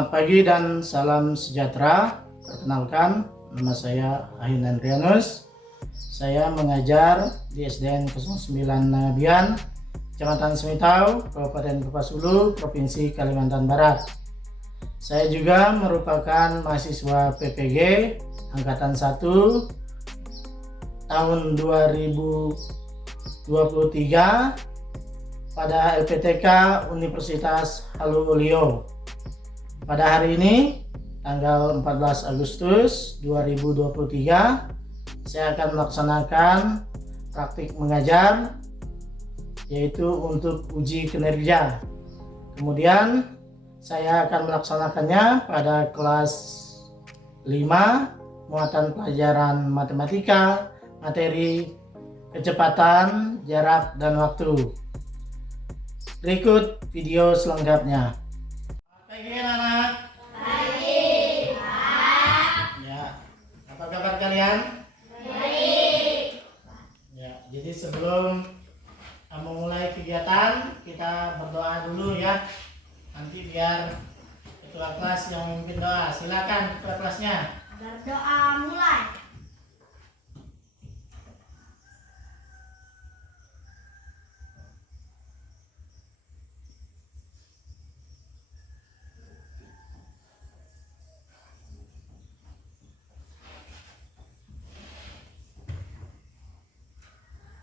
Selamat pagi dan salam sejahtera. Perkenalkan, nama saya Ahin Andrianus. Saya mengajar di SDN 09 Nangabian, Kecamatan Semitau, Kabupaten Kapuas Hulu, Provinsi Kalimantan Barat. Saya juga merupakan mahasiswa PPG Angkatan 1 tahun 2023 pada LPTK Universitas Haluolio. Pada hari ini, tanggal 14 Agustus 2023, saya akan melaksanakan praktik mengajar, yaitu untuk uji kinerja. Kemudian, saya akan melaksanakannya pada kelas 5, muatan pelajaran matematika, materi kecepatan, jarak, dan waktu. Berikut video selengkapnya. Pagi anak-anak. Baik, Pak. Ya, apa kabar kalian? Baik. Ya, jadi sebelum memulai kegiatan, kita berdoa dulu ya. Nanti biar ketua kelas yang memimpin doa. Silakan ketua kelasnya. Berdoa mulai.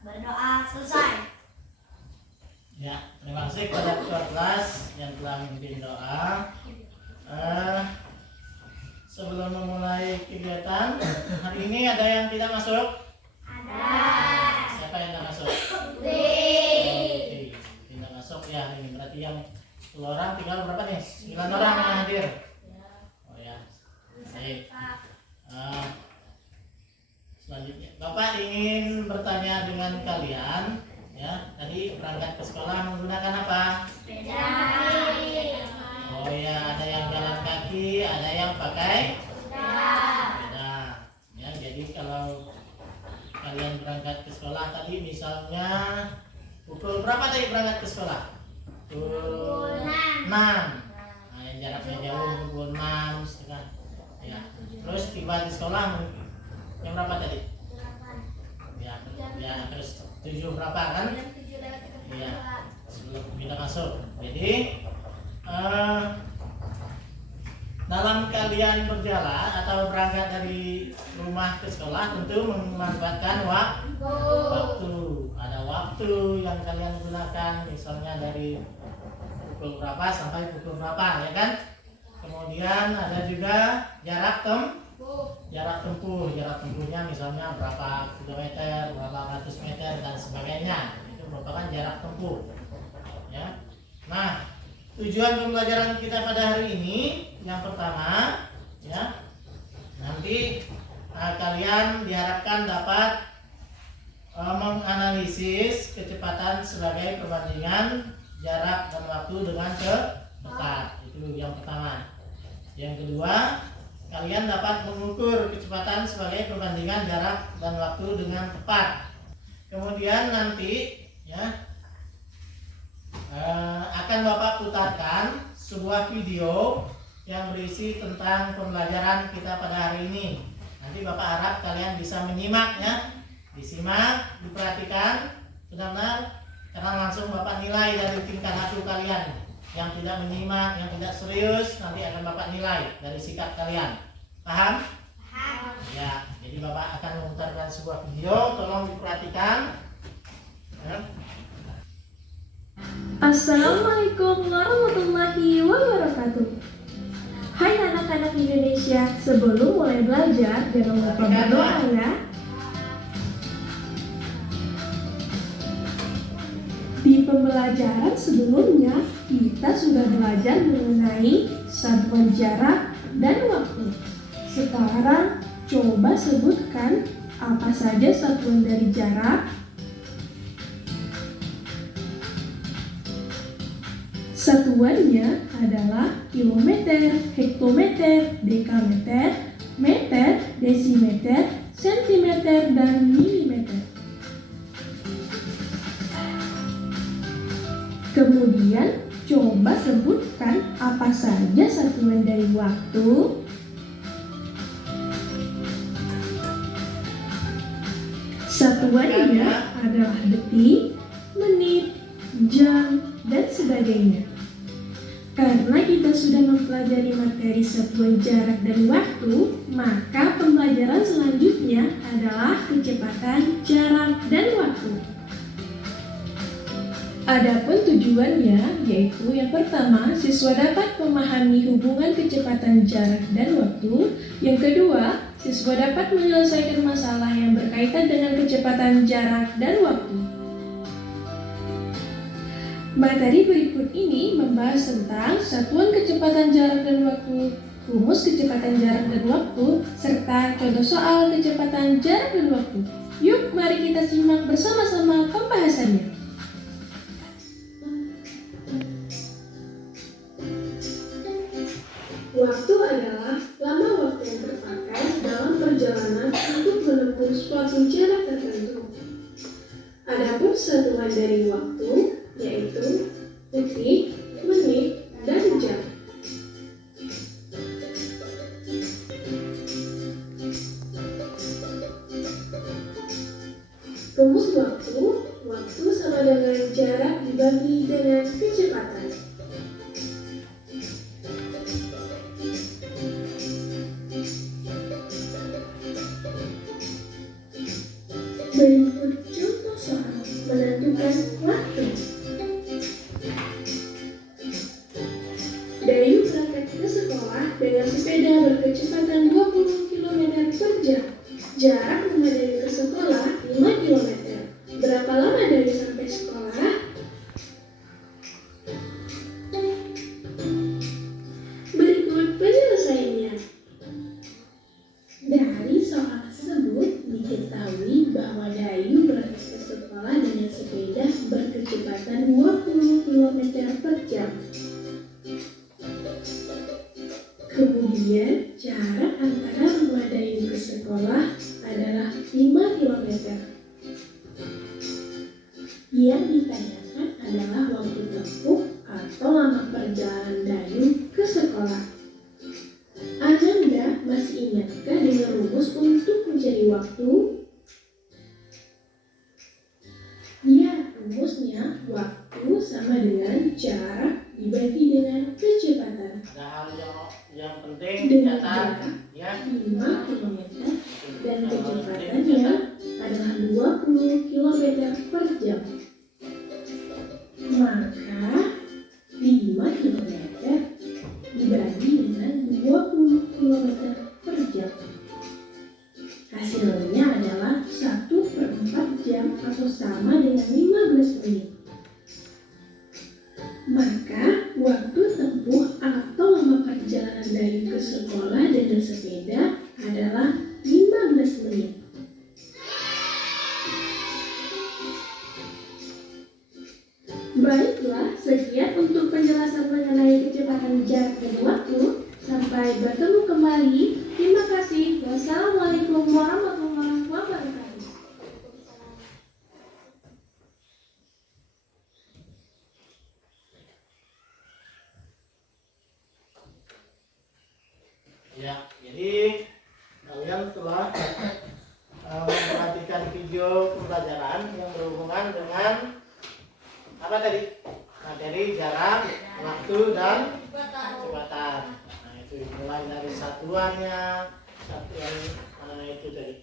Berdoa selesai. Ya, terima kasih kepada ketua kelas yang telah memimpin doa. Sebelum memulai kegiatan, hari ini ada yang tidak masuk? Ada. Siapa yang tidak masuk? Wih. Oke, tidak masuk ya hari ini. Berarti yang 10 orang tinggal berapa nih? 9 orang yang hadir. Oh ya, baik. Selanjutnya, Bapak ingin bertanya dengan kalian, ya. Tadi berangkat ke sekolah menggunakan apa? Sepeda. Oh ya, ada yang jalan kaki, ada yang pakai sepeda. Ya, jadi kalau kalian berangkat ke sekolah tadi, misalnya pukul berapa tadi berangkat ke sekolah? Pukul 6. Nah, yang jaraknya jauh pukul 6 setengah. Ya. Terus tiba di sekolah jam berapa tadi? Ya, terus 7 berapa kan? Iya, sebelum kita masuk. Jadi dalam kalian berjalan atau berangkat dari rumah ke sekolah tentu memanfaatkan waktu. Ada waktu yang kalian gunakan, misalnya dari pukul berapa sampai pukul berapa, ya kan? Kemudian ada juga jarak tempuh. Jarak tempuhnya misalnya berapa kilometer, berapa ratus meter dan sebagainya. Itu merupakan jarak tempuh. Ya. Nah, tujuan pembelajaran kita pada hari ini yang pertama, ya, nanti kalian diharapkan dapat menganalisis kecepatan sebagai perbandingan jarak dan waktu dengan cepat. Itu yang pertama. Yang kedua, kalian dapat mengukur kecepatan sebagai perbandingan jarak dan waktu dengan tepat. Kemudian nanti, ya, akan Bapak putarkan sebuah video yang berisi tentang pembelajaran kita pada hari ini. Nanti Bapak harap kalian bisa menyimak, ya. Disimak, diperhatikan benar-benar, karena langsung Bapak nilai dari tingkah laku kalian. Yang tidak menyimak, yang tidak serius, nanti akan Bapak nilai dari sikap kalian. Paham? Paham. Ya, jadi Bapak akan memutarkan sebuah video, tolong diperhatikan. Ya. Assalamualaikum warahmatullahi wabarakatuh. Hai anak-anak Indonesia, sebelum mulai belajar, jangan lupa berdoa ya. Di pembelajaran sebelumnya, kita sudah belajar mengenai satuan jarak dan waktu. Sekarang, coba sebutkan apa saja satuan dari jarak. Satuannya adalah kilometer, hektometer, dekameter, meter, desimeter, sentimeter, dan milimeter. Kemudian Coba sebutkan apa saja satuan dari waktu. Satuannya adalah detik, menit, jam, dan sebagainya. Karena kita sudah mempelajari materi satuan jarak dan waktu, maka pembelajaran selanjutnya adalah kecepatan, jarak, dan waktu. Adapun tujuannya, yaitu yang pertama, siswa dapat memahami hubungan kecepatan jarak dan waktu. Yang kedua, siswa dapat menyelesaikan masalah yang berkaitan dengan kecepatan jarak dan waktu. Materi berikut ini membahas tentang satuan kecepatan jarak dan waktu, rumus kecepatan jarak dan waktu, serta contoh soal kecepatan jarak dan waktu. Yuk, mari kita simak bersama-sama pembahasannya. Waktu adalah lama waktu yang terpakai dalam perjalanan untuk menempuh suatu jarak tertentu. Adapun satuan dari waktu yaitu detik, menit, dan jam. Rumus waktu sama dengan jarak dibagi dengan kecepatan. Berikut contoh soal menentukan waktu. Dayu berangkat ke sekolah dengan sepeda berkecepatan 20 km per jam. Jarak rumah Dayu ke sekolah 5 km. Berapa lama Dayu sampai sekolah? Berikut penyelesaiannya. Dari soal tersebut diketahui bahwa Dayu berangkat ke sekolah dengan sepeda berkecepatan 20 km per jam. Kemudian jarak antara rumah Dayu ke sekolah adalah 5 km. Yang ditanyakan adalah waktu tempuh atau lama perjalanan Dayu ke sekolah. Ananda masih ingatkah dengan rumus untuk mencari waktu? Ya, rumusnya waktu sama dengan jarak dibagi dengan kecepatan. Ada hal yang penting Dengan dicatat jarak ya. 5 km dan kecepatannya adalah 20 km per jam. Maka 5 km dibagi dengan 20 km per jam. Hasilnya adalah 1/4 jam atau sama dengan 15 menit. Maka waktu tempuh atau lama perjalanan dari ke sekolah dengan sepeda adalah 15 menit. Baiklah, sekian untuk penjelasan mengenai kecepatan jarak dan waktu. Sampai bertemu kembali. Terima kasih. Wassalamualaikum warahmatullahi wabarakatuh. Ya, jadi kalian telah memperhatikan video pembelajaran yang berhubungan dengan apa tadi? Materi jarak, waktu, dan kecepatan. Nah, itu mulai dari satuan mana itu tadi.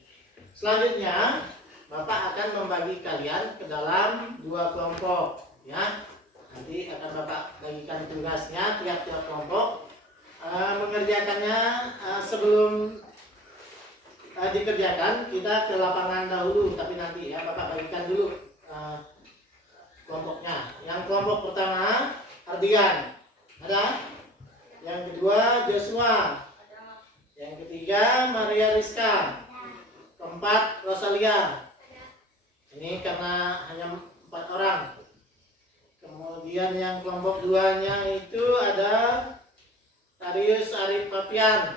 Selanjutnya, Bapak akan membagi kalian ke dalam 2 kelompok, ya. Nanti akan Bapak bagikan tugasnya tiap-tiap kelompok. Mengerjakannya sebelum dikerjakan kita ke lapangan dahulu, tapi nanti ya Bapak bagikan dulu kelompoknya. Yang kelompok pertama Ardian ada, yang kedua Joshua, yang ketiga Maria Rizka, keempat Rosalia. Ini karena hanya 4 orang. Kemudian yang kelompok 2-nya itu ada Darius Arif Papian.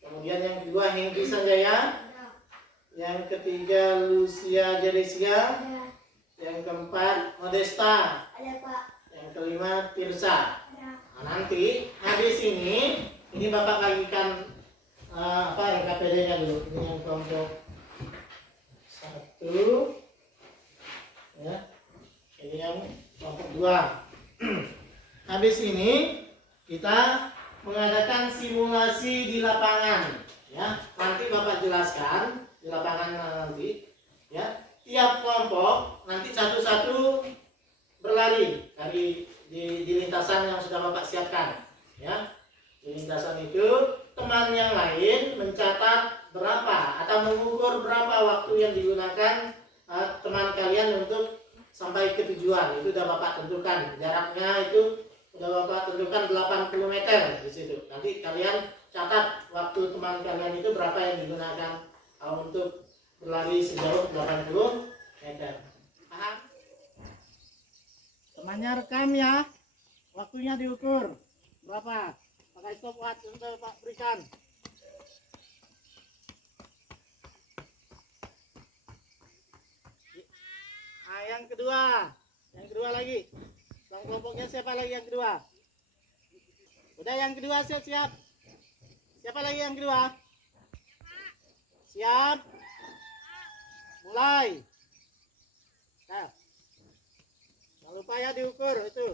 Kemudian yang kedua Hengki Sanjaya. Yang ketiga Lucia Jeresia. Yang keempat Modesta. Yang kelima lima tirsa. Nah, nanti habis ini Bapak bagikan RKPD-nya dulu. Ini yang kelompok 1, ya. Ini yang kelompok 2. Habis ini kita mengadakan simulasi di lapangan, ya. Nanti Bapak jelaskan di lapangan nanti, ya. Tiap kelompok nanti satu-satu berlari di lintasan yang sudah Bapak siapkan, ya. Di lintasan itu teman yang lain mencatat berapa atau mengukur berapa waktu yang digunakan teman kalian untuk sampai ke tujuan. Itu sudah Bapak tentukan. Jaraknya itu sudah Bapak tentukan 80 meter di situ. Nanti kalian catat waktu teman kalian itu berapa yang digunakan untuk berlari sejauh 80 meter. Paham? Temannya rekam ya. Waktunya diukur berapa? Pakai stopwatch untuk Pak berikan. Nah, yang kedua lagi. Yang kelompoknya siapa lagi yang kedua? Udah yang kedua siap-siap. Siapa lagi yang kedua? Siap. Mulai. Nah. Jangan lupa ya diukur itu.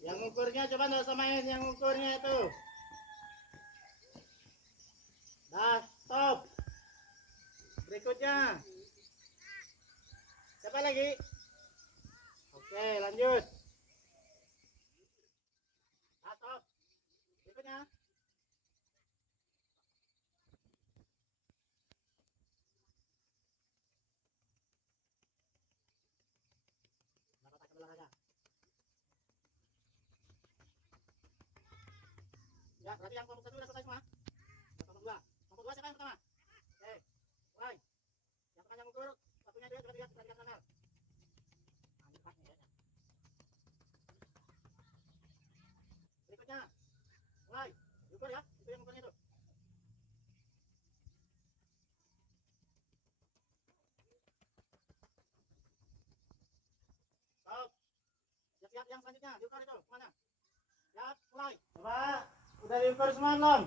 Yang ukurnya coba nggak samain yang ukurnya itu. Nah, stop. Berikutnya. Siapa lagi? Oke, lanjut. Nah, stop. Berikutnya. Ya, berarti yang kelompok 1 sudah selesai semua. Kelompok 2. Kelompok 2 siapa yang pertama? Oke, mulai. Yang pertama yang ukur, waktunya dia sudah dilihat kanal. Berikutnya, mulai. Diukur ya, itu yang ukurnya itu. Stop. Siap-siap yang selanjutnya, diukur itu, kemana? Siap, mulai. Coba, udah diukur semua belum?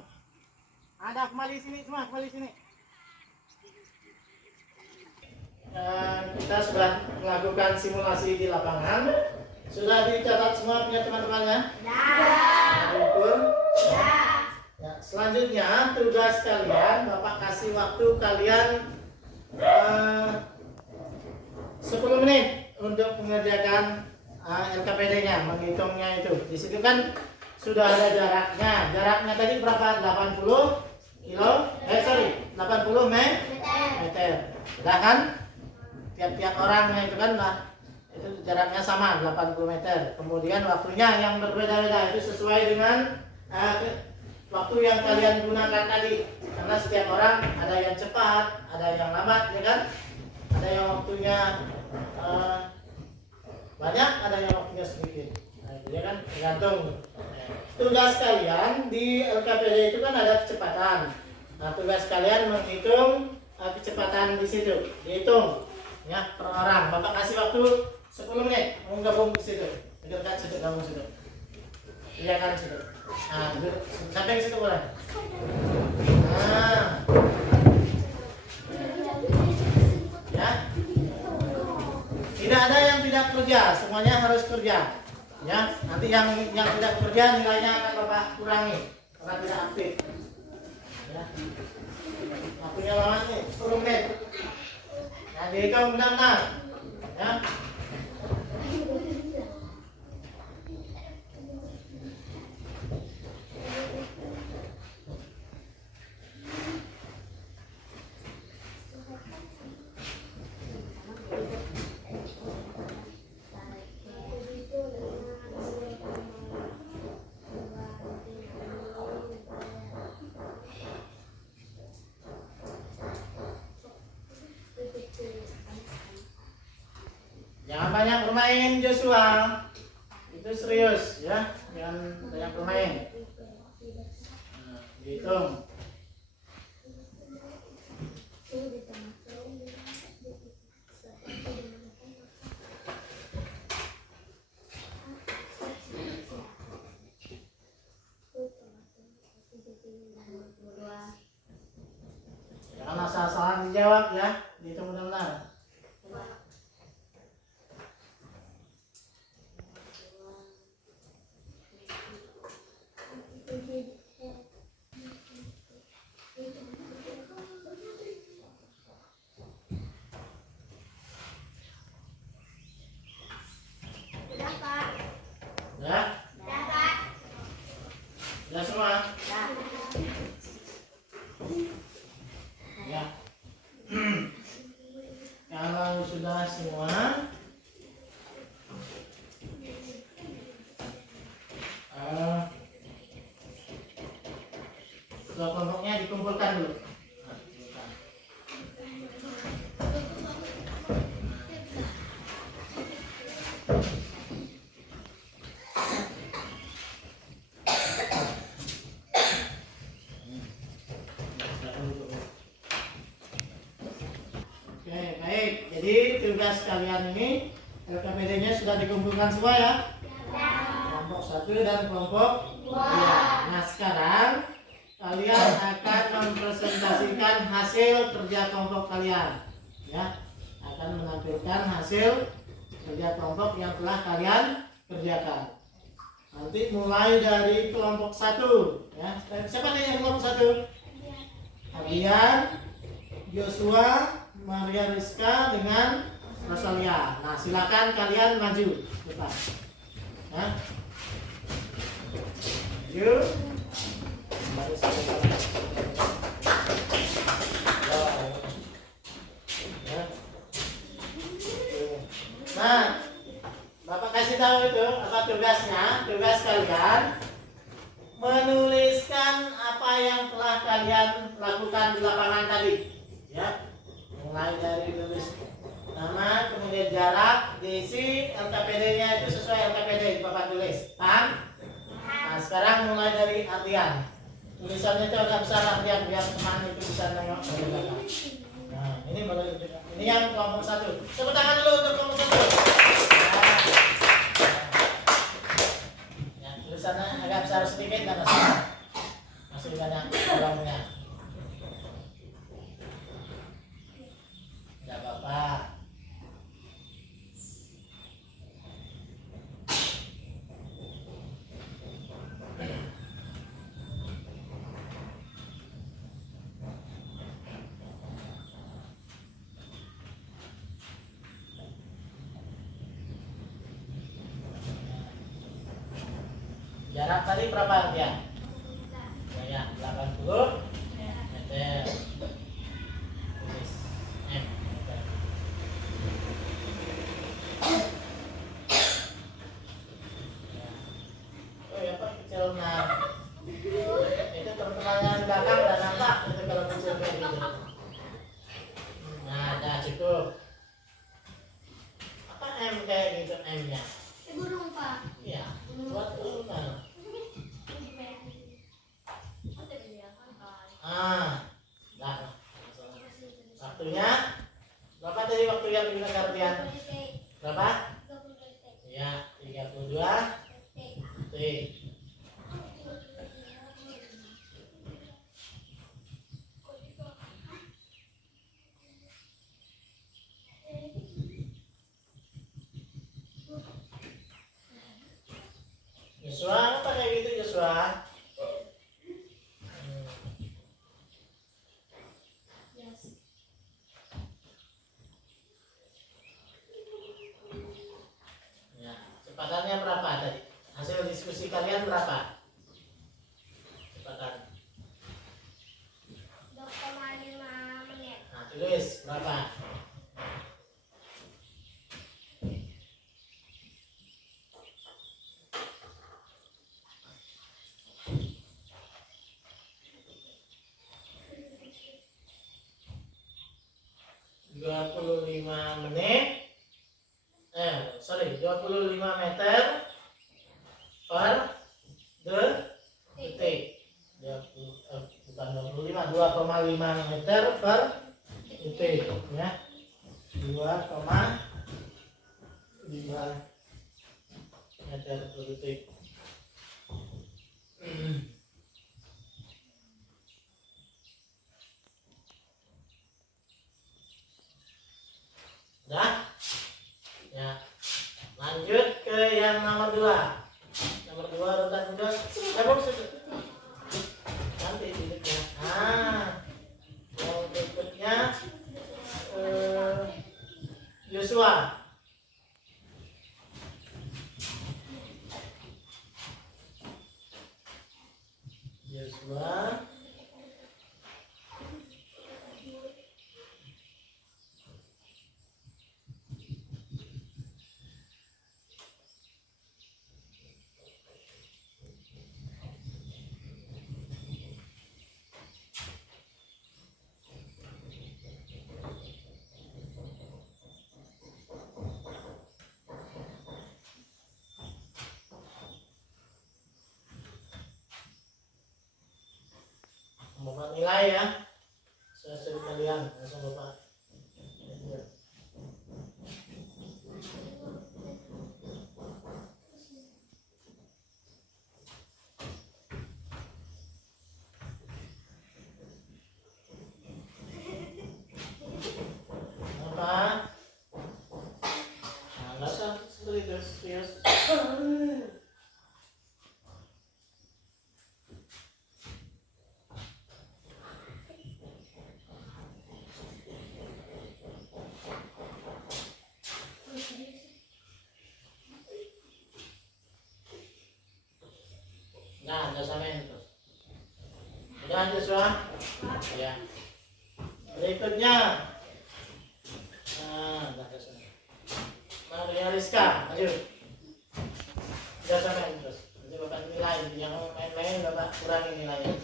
Ada kembali sini semua, kembali sini. Kita sudah melakukan simulasi di lapangan. Sudah dicatat semua punya teman-temannya? Ya. Diukur? Ya. Ya. Selanjutnya tugas kalian, Bapak kasih waktu kalian 10 menit untuk mengerjakan LKPD-nya, menghitungnya itu. Di situ kan sudah ada jaraknya. Jaraknya tadi berapa? 80 kilo? 80 meter. Udah kan? Tiap-tiap orangnya itu kan lah. Itu jaraknya sama 80 meter. Kemudian waktunya yang berbeda-beda itu sesuai dengan waktu yang kalian gunakan tadi. Karena setiap orang ada yang cepat, ada yang lambat, ya kan? Ada yang waktunya banyak, ada yang waktunya sedikit. Nah, itu ya kan tergantung. Tugas kalian di LKPD itu kan ada kecepatan. Nah, tugas kalian menghitung kecepatan di situ. Dihitung ya per orang. Bapak kasih waktu 10 menit menggabung di situ. Dekat situ, gabung situ. Iya kan situ. Nah, sampai ke situ boleh. Nah. Ya. Tidak ada yang tidak kerja, semuanya harus kerja. Ya, nanti yang tidak kerja nilainya akan Bapak kurangi karena tidak aktif. Ya. Waktunya lama nih, 10 menit. Nah, dihitung benar-benar. Ya. Jangan banyak bermain Joshua. Itu serius ya, jangan banyak bermain. Nah, dihitung. Jangan asal-asalan dijawab ya, dihitung benar-benar. Udah, Pak. Ya, Udah, Pak. sudah semua. Udah. Ya. Kalau sudah semua, dua kelompoknya dikumpulkan dulu. Nah, dikumpulkan. Oke, baik. Jadi tugas kalian ini LKPD-nya sudah dikumpulkan semua ya. Kelompok 1 dan kelompok 2. Nah, sekarang kalian akan mempresentasikan hasil kerja kelompok kalian. Ya, akan menampilkan hasil kerja kelompok yang telah kalian kerjakan. Nanti mulai dari kelompok 1 ya. Siapa nih yang kelompok 1? Kalian, Joshua, Maria Rizka dengan Rosalia. Nah, silakan kalian maju depan. Ya. Maju. Baru sampai sana. Ya. Nah, Bapak kasih tahu itu apa tugasnya? Tugas kalian menuliskan apa yang telah kalian lakukan di lapangan tadi. Ya. Mulai dari tulis nama, kemudian jarak, diisi LKPD-nya itu sesuai LKPD Bapak tulis. Paham? Nah, sekarang mulai dari artian. Tulisannya itu agak besar artian biar teman itu bisa nengok dari belakang. Nah, ini baru ini yang kelompok 1. Tepuk tangan dulu untuk kelompok 1. Nah, ya, tulisannya agak besar sedikit dan masih banyak kolomnya. Tidak apa-apa. Jarak tadi berapa ya? Ya, 80 meter. Tulis M meter. Ya. Oh ya Pak, kecil nah. Itu terkenalnya di belakang dan nampak itu kalau kecil kayak gitu. Nah, dah cukup. Apa M kayak gitu M-nya? Burung, Pak. Iya, buat urutan. Dah. Waktunya berapa tadi waktu yang digunakan artian? Berapa? Ya, 32 detik. Joshua, apa kayak gitu Joshua? Ya, kecepatannya berapa tadi? Hasil diskusi kalian berapa? Kecepatan. 2,5 menit. Nah, tulis berapa? Dua puluh lima meter per detik. Bukan 25, 2,5 meter per detik ya. 2,5 meter per detik. Dah? Ya. Lanjut ke yang nomor 2. Nomor 2 urutan udah. Nanti tidurnya. Yang berikutnya Yosua. Bapak nilai ya. Saya suruh kalian langsung Bapak. Apa? Nah, nggak usah seperti itu serius. Nah, udah samain terus. Udah Joshua? Ya. Berikutnya. Udah selesai. Maria Rizka, maju. Udah samain terus. Nanti Bapak nilai, yang main-main Bapak kurangi nilainya.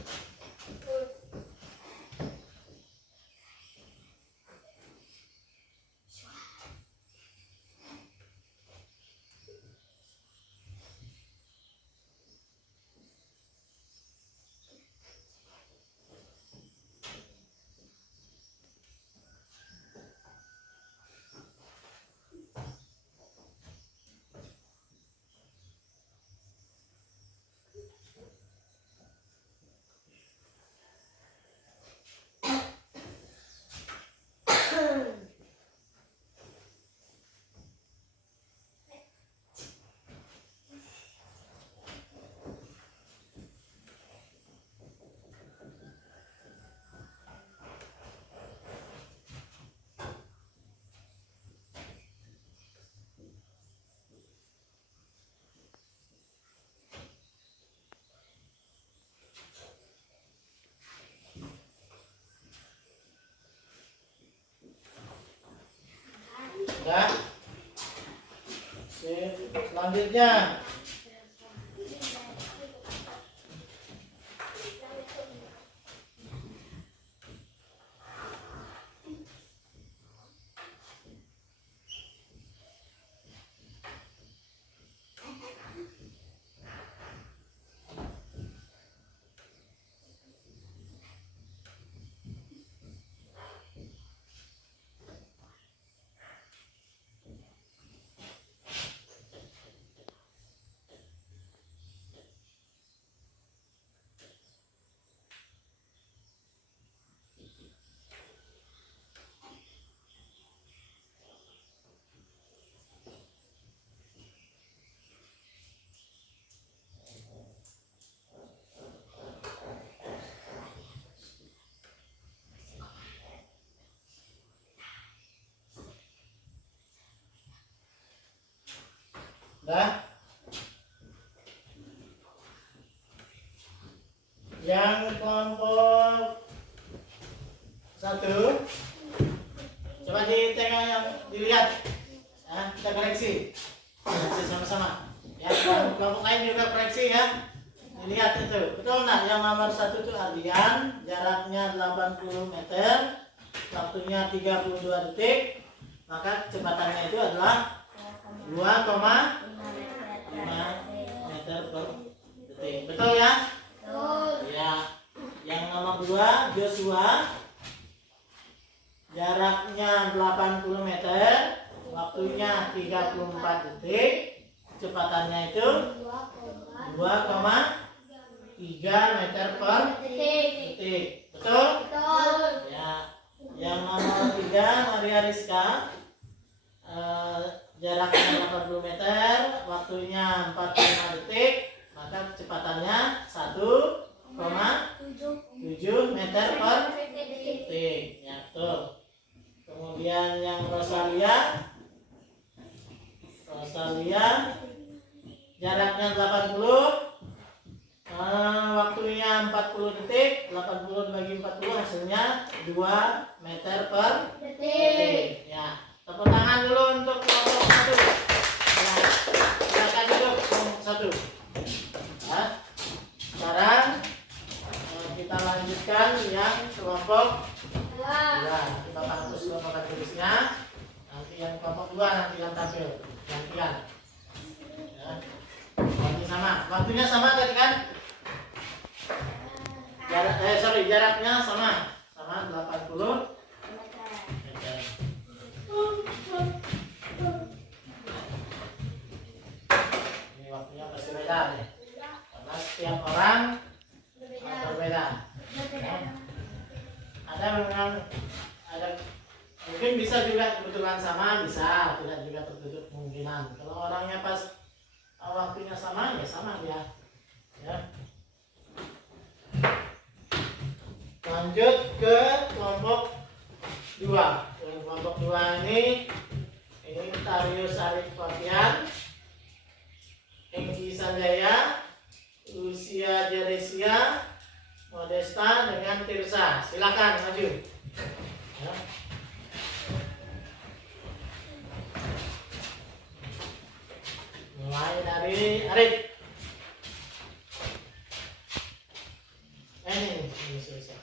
Udah. Selanjutnya udah. Yang kelompok 1 coba ditengok yang dilihat. Kita koreksi. Koreksi sama-sama. Ya, kelompok lain juga koreksi ya. Dilihat itu. Betul nggak? Yang nomor 1 itu Ardian, jaraknya 80 meter, waktunya 32 detik. Maka kecepatannya itu adalah 2,5 meter per Betul ya? Betul. Ya. Yang nomor 2, Joshua. Jaraknya 80 meter, waktunya 34 detik, kecepatannya itu 2,3 meter per detik. Betul? Betul. Ya. Yang nomor 3, Maria Rizka. Jaraknya 80 meter, waktunya 45 detik, maka kecepatannya 1,7 meter per detik. Ya, betul. Kemudian yang Rosalia jaraknya 80, waktunya 40 detik, 80 dibagi 40 hasilnya 2 meter per detik. Ya, tepuk tangan dulu untuk kelompok 1. Ya, silakan duduk kelompok 1. Ya. Sekarang kita lanjutkan yang kelompok 2. Kita hapus kelompok tulisnya. Nanti yang kelompok 2 nanti yang tampil gantian. Ya. Waktu sama. Waktunya sama tadi kan? Jaraknya sama 80 meter. Ini waktunya pasti beda nih. Karena setiap orang berbeda. Ya. Ada memang ada mungkin bisa juga kebetulan sama, bisa tidak juga tertutup kemungkinan. Kalau orangnya pas waktunya sama ya sama dia. Ya. Lanjut ke kelompok 2. Kelompok 2 ini Tarius Arif Fabian, Engki Sanjaya, Lucia Jeresia, Modesta dengan Tirsa. Silakan maju. Ya. Mulai dari Arif. Ini selesai.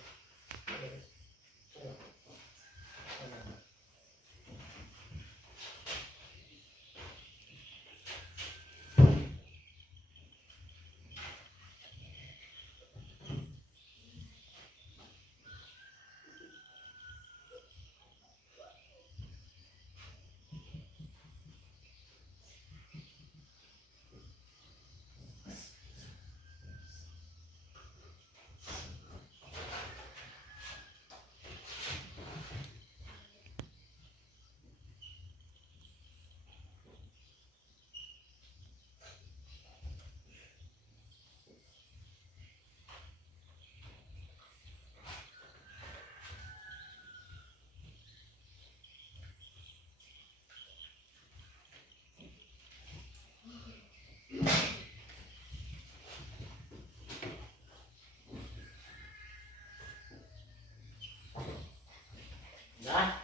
Nah,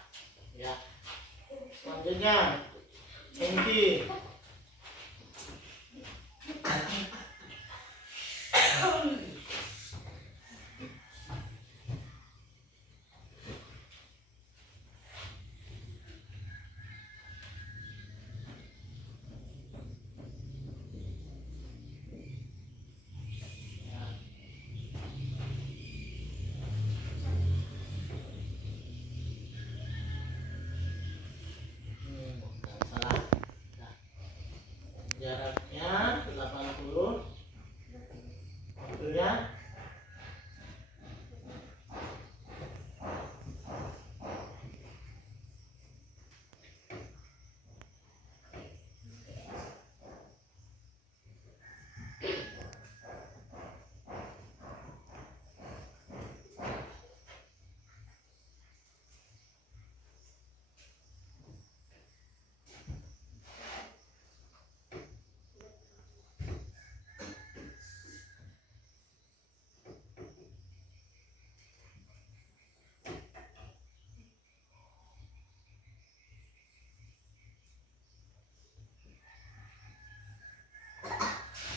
ya. Selanjutnya, Engki. Salah. Nah, jaraknya 80, waktunya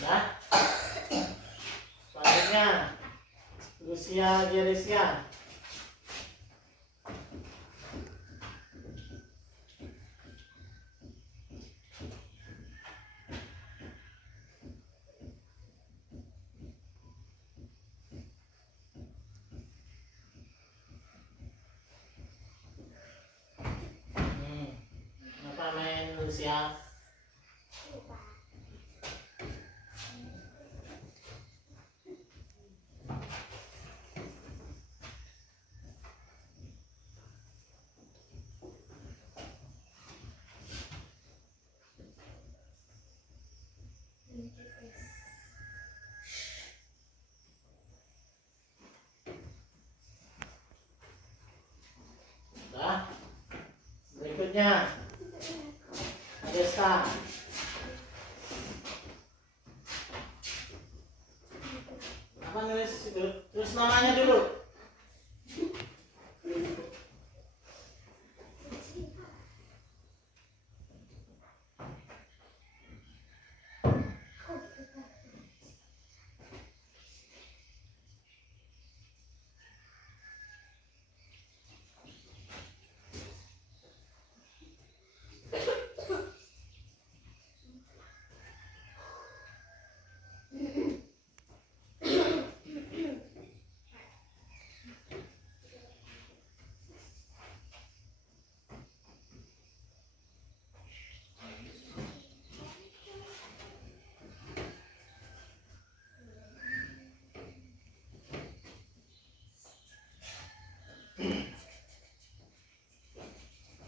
ya. Selanjutnya, Lucia Jeresia. selanjutnya Desta. Apa nulis itu? Terus namanya dulu.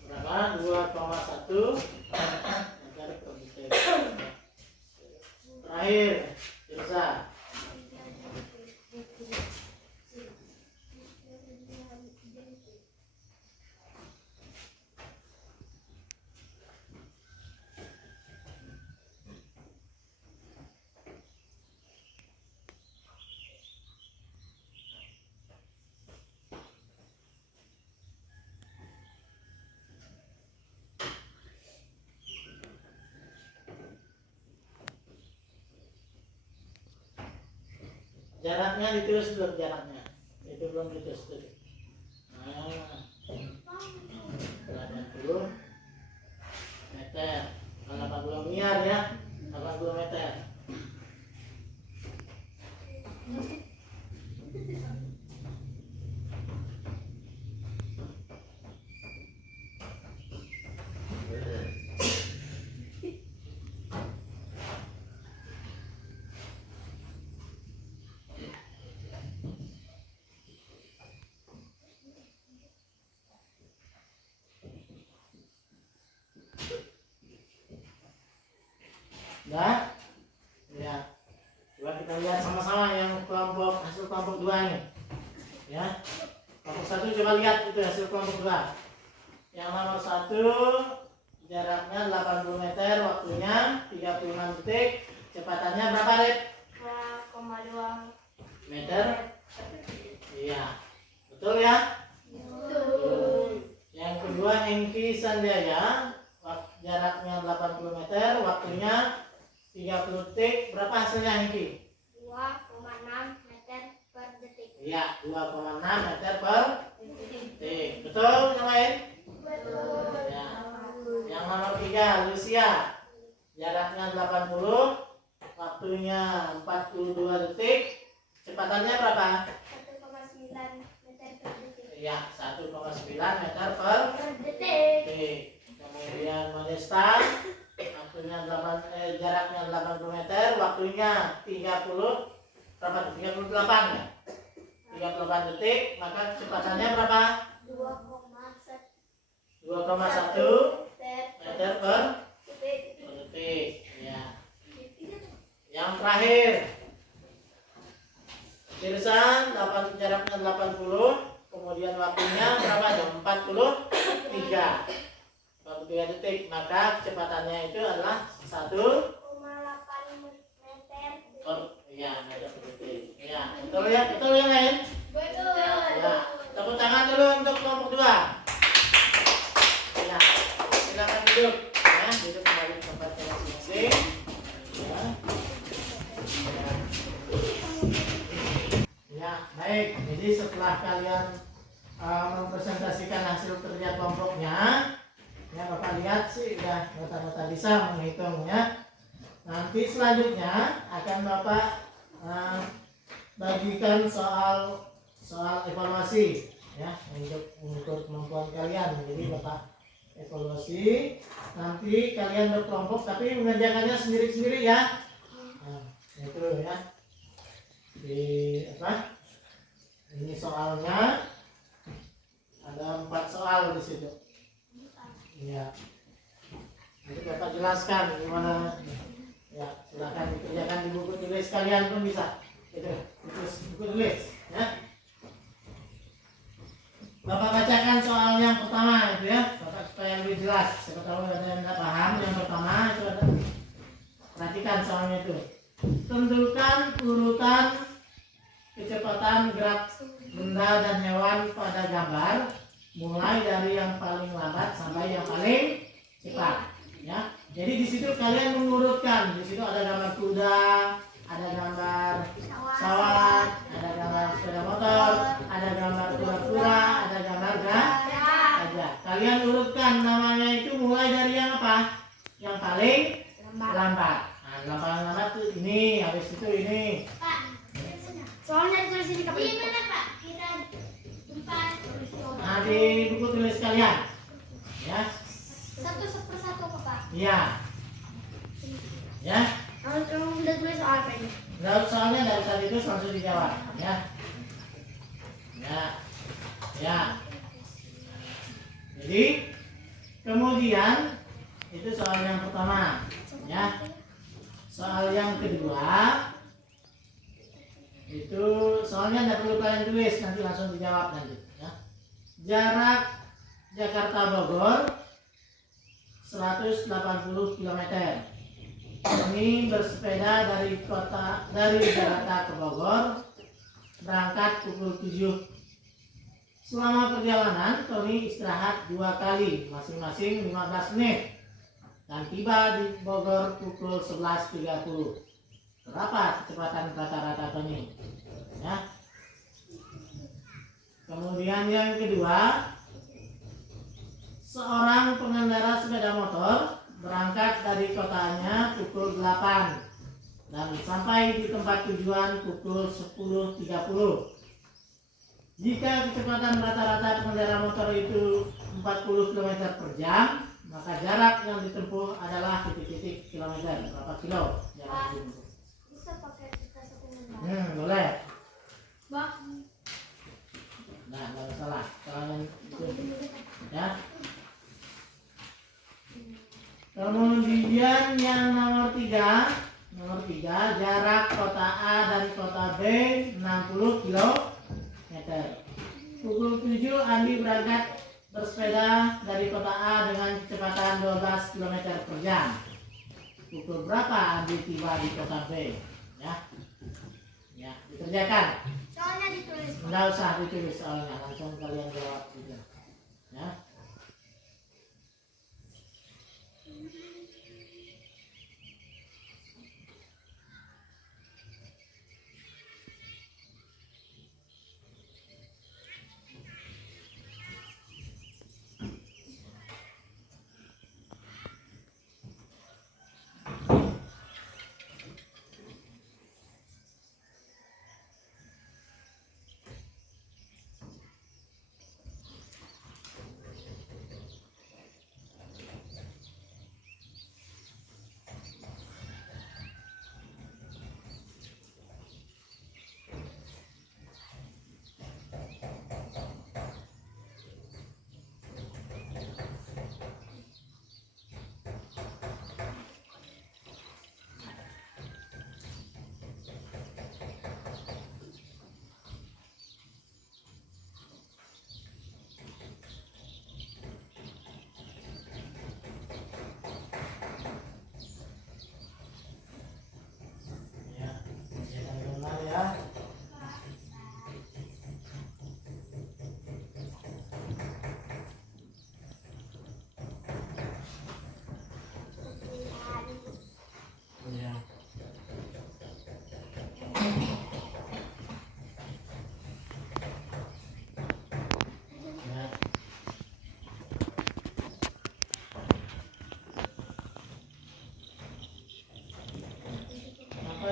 Berapa? 2,1 meter per detik. Terakhir, Ilsa. Jaraknya ditulis belum jaraknya? Itu belum ditulis dulu. Nah, 80 meter. Kalau 80 miliar ya, 80 meter. Nah, ya. Coba kita lihat sama-sama yang kelompok hasil kelompok 2 nih. Ya. Kelompok 1 coba lihat itu hasil kelompok 2. Yang nomor 1 jaraknya 80 meter, waktunya 36 detik. Kecepatannya berapa, Red? 2,2 Meter? Iya. Betul ya? betul. Yang kedua Hengki Sanjaya, jaraknya 80 meter, waktunya 30 detik. Berapa hasilnya Hengki? 2,6 meter per detik. Iya, 2,6 meter per detik. Betul yang lain? Betul. Ya. Yang nomor 3 Lucia, jaraknya 80, waktunya 42 detik. Kecepatannya berapa? 1,9 meter per detik. Iya, 1,9 meter per Detik. detik. Kemudian Modesta, jaraknya 80 meter, waktunya 30 berapa? 38 ya? 38 detik, maka kecepatannya berapa? 2,1 meter per detik. Ya. Yang terakhir Tirsan, jaraknya 80, kemudian waktunya berapa? 43 detik, maka kecepatannya itu adalah 1,8 meter. ya, meter per detik. Ya, betul ya, betul yang lain. Betul. Ya, tepuk tangan dulu untuk kelompok 2. Ya, silakan duduk. Ya, duduk kembali ke tempatnya masing-masing. Ya. Ya, baik. Jadi setelah kalian mempresentasikan hasil kerja kelompoknya, ya Bapak lihat sih udah rata-rata bisa menghitungnya. Nanti selanjutnya akan Bapak bagikan soal evaluasi ya untuk mengukur kemampuan kalian. Jadi Bapak evaluasi, nanti kalian berkelompok tapi mengerjakannya sendiri-sendiri ya. Nah, itu ya. Di apa? Ini soalnya ada 4 soal di situ. Iya. Nanti Bapak jelaskan gimana. Ya, silakan dikerjakan di buku tulis kalian pun bisa. Itu buku tulis ya. Bapak bacakan soal yang pertama itu ya, Bapak supaya lebih jelas. jelas. Siapa tahu ada yang nggak paham. Yang pertama itu ada, perhatikan soalnya itu. Tentukan urutan kecepatan gerak benda dan hewan pada gambar, mulai dari yang paling lambat sampai yang paling cepat. Ya, jadi di situ kalian mengurutkan. Di situ ada gambar kuda, ada gambar pesawat, ada gambar sepeda motor, ada gambar kura-kura, ada gambar gajah. Kalian urutkan namanya itu mulai dari yang apa? Yang paling lambat. Nah, yang paling lambat tuh ini, habis itu ini. Pak, soalnya ditulis di kapal. Gimana Pak? Kita empat. Nah, di buku tulis kalian. Ya. Satu persatu Pak. Iya. Ya. Kamu udah tulis soal apa ini? Nah, soalnya dari saat itu langsung dijawab. Ya. Ya. Ya. Jadi kemudian itu soal yang pertama. Ya. Soal yang kedua itu soalnya tidak perlu kalian tulis, nanti langsung dijawab nanti. Ya. Jarak Jakarta Bogor 180 km. Ini bersepeda dari Jakarta ke Bogor, berangkat pukul 7. Selama perjalanan, Tony istirahat 2 kali, masing-masing 15 menit, dan tiba di Bogor pukul 11.30. Berapa kecepatan rata-rata Tony? Ya. Kemudian yang kedua, seorang pengendara sepeda motor berangkat dari kotanya pukul 8 dan sampai di tempat tujuan pukul 10.30. Jika kecepatan rata-rata pengendara motor itu 40 km per jam, maka jarak yang ditempuh adalah titik-titik kilometer. Berapa kilo jarak ditempuh? Bisa pakai kita satu lembar. Boleh. Bang. Nah, nggak salah. Soalnya itu. Ya. Kemudian yang nomor 3, jarak kota A dan kota B 60 km. Pukul 7 Andi berangkat bersepeda dari kota A dengan kecepatan 12 km per jam. Pukul berapa Andi tiba di kota B? Ya, ya, dikerjakan. Soalnya ditulis. Nggak usah ditulis soalnya, langsung kalian jawab juga. Ya.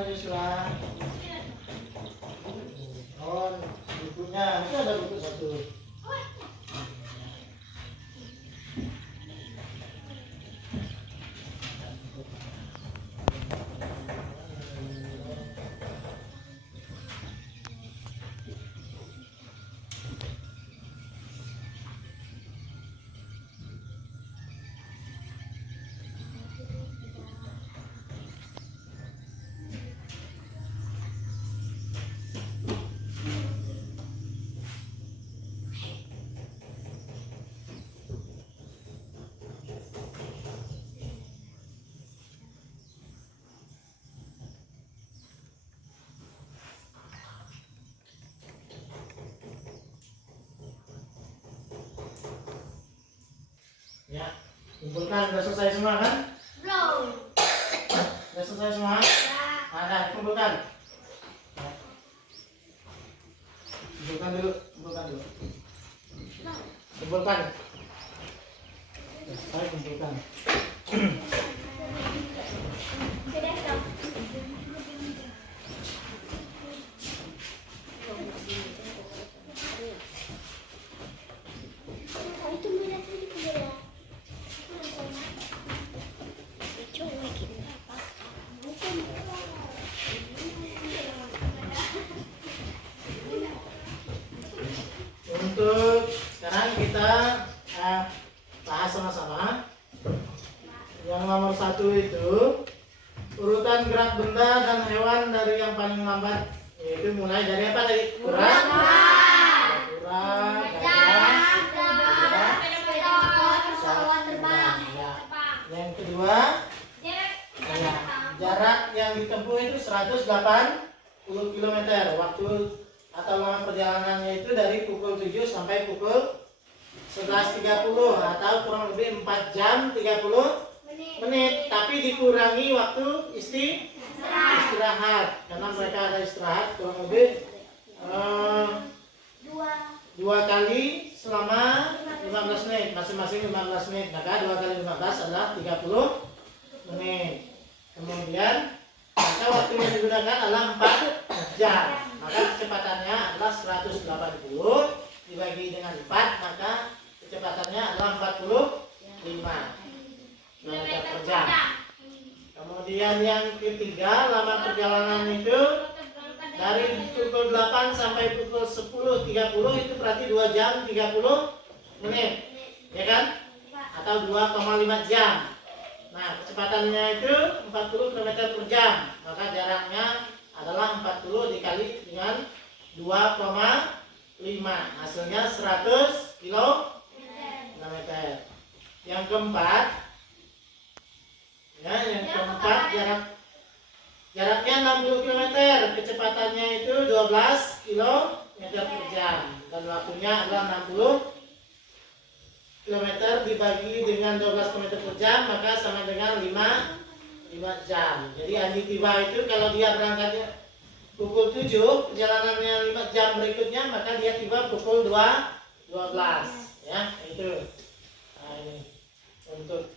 Joshua. Oh, bukunya itu ada buku satu. Ya, kumpulkan. Udah selesai semua kan? Belum. Udah selesai semua? Nah, kumpulkan. Ya. Kumpulkan dulu. Kumpulkan. Selesai, kumpulkan. Untuk sekarang kita bahas sama-sama. Yang nomor 1 itu urutan gerak benda dan hewan dari yang paling lambat, yaitu mulai dari apa tadi? Kura, gajah, pesawat terbang. Ya. Yang kedua, jarak yang ditempuh itu 180 km. Waktu atau lama perjalanannya itu dari pukul 7 sampai pukul 11.30 atau kurang lebih 4 jam 30 menit. Tapi dikurangi waktu istirahat karena mereka ada istirahat kurang lebih 2 kali selama 15 menit, masing-masing 15 menit. Maka 2 kali 15 adalah 30 menit. Kemudian maka waktu yang digunakan adalah 4 jam. Maka kecepatannya adalah 180 dibagi dengan 4, maka kecepatannya adalah 45 km per jam. Kemudian yang ketiga, lama perjalanan itu dari pukul 8 sampai pukul 10.30 itu berarti 2 jam 30 menit, ya kan? Atau 2,5 jam. Nah, kecepatannya itu 40 km per jam. Maka jaraknya adalah 40 dikali dengan 2,5. Hasilnya 100 km. Yang keempat, jaraknya 60 km, kecepatannya itu 12 km per jam. Dan waktunya adalah 60 km dibagi dengan 12 km per jam, maka sama dengan 5 jam. Jadi Andi tiba itu kalau dia berangkatnya pukul 7, perjalanannya 5 jam berikutnya, maka dia tiba pukul 12. Ya, itu. Nah, ini untuk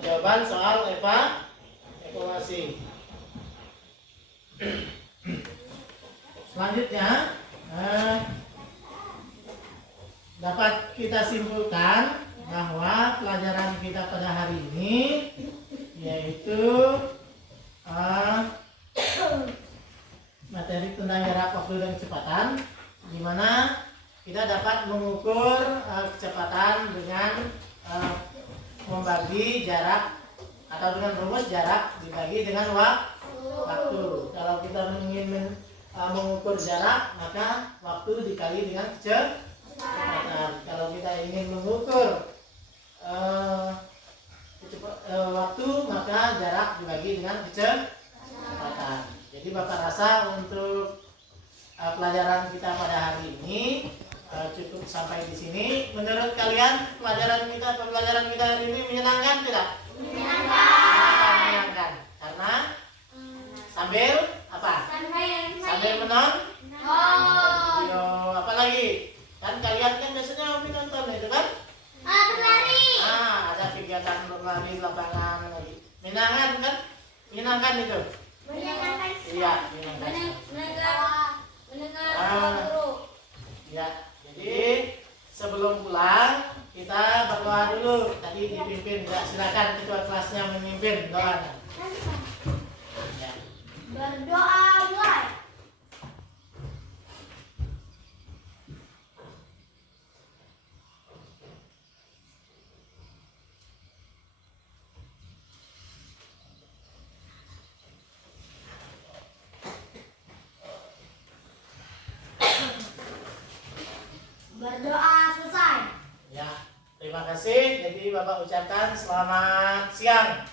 jawaban soal evaluasi. Selanjutnya dapat kita simpulkan bahwa pelajaran kita pada hari ini yaitu materi tentang jarak, waktu, dan kecepatan, di mana kita dapat mengukur kecepatan dengan membagi jarak atau dengan rumus jarak dibagi dengan waktu. Kalau kita ingin mengukur jarak, maka waktu dikali dengan kecepatan. Kalau kita ingin mengukur waktu, maka jarak dibagi dengan kecepatan. Jadi Bapak rasa untuk pelajaran kita pada hari ini cukup sampai di sini. Menurut kalian pelajaran kita hari ini menyenangkan tidak? Menyenangkan. Karena sambil apa? Sambil menonton. Video apa lagi? Kan kalian kan biasanya hobi nonton itu kan? Berlari. Ada kegiatan berlari di lapangan lagi. Menyenangkan kan? Menyenangkan itu. Menyenangkan. Iya, menyenangkan. Ya, jadi sebelum pulang kita berdoa dulu. Tadi dipimpin, silakan ketua kelasnya memimpin doa. Ya. Berdoa mulai. Berdoa selesai. Ya, terima kasih. Jadi Bapak ucapkan selamat siang.